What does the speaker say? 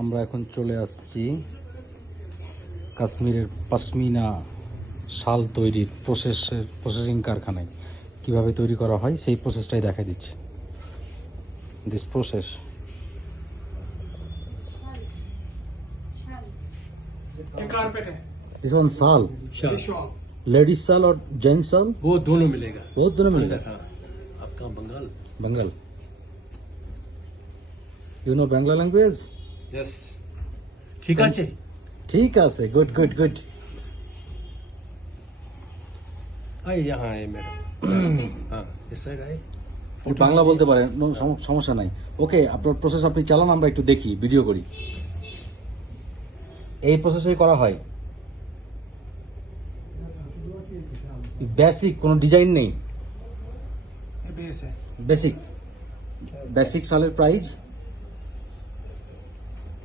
আমরা এখন চলে আসছি কাশ্মীরের পশমিনা শাল তৈরির প্রসেসিং কারখানায়। কিভাবে তৈরি করা হয় সেই প্রসেসটাই দেখা দিচ্ছি। দিস প্রসেস ये कारपेट है, दिस वन शाल, ये शॉल। लेडीज शाल और जेंट्स शाल वो दोनों मिलेगा। बहुत दोनों मिलेगा। हाँ, आपका Bengal. Bengal, you know Bangla language? Yes, ठीक আছে। ठीक আছে, गुड गुड गुड। आए यहाँ आए मैडम। हाँ, इस साइड आए। বাংলা বলতে পারেন, সমস্যা নাই। ওকে, আপনার প্রসেস আপনি চালান, আমরা একটু দেখি, ভিডিও করি। এই প্রসেসই করা হয়, বেসিক, কোনো ডিজাইন নেই, ये बेस है। বেসিক। Basic শালের price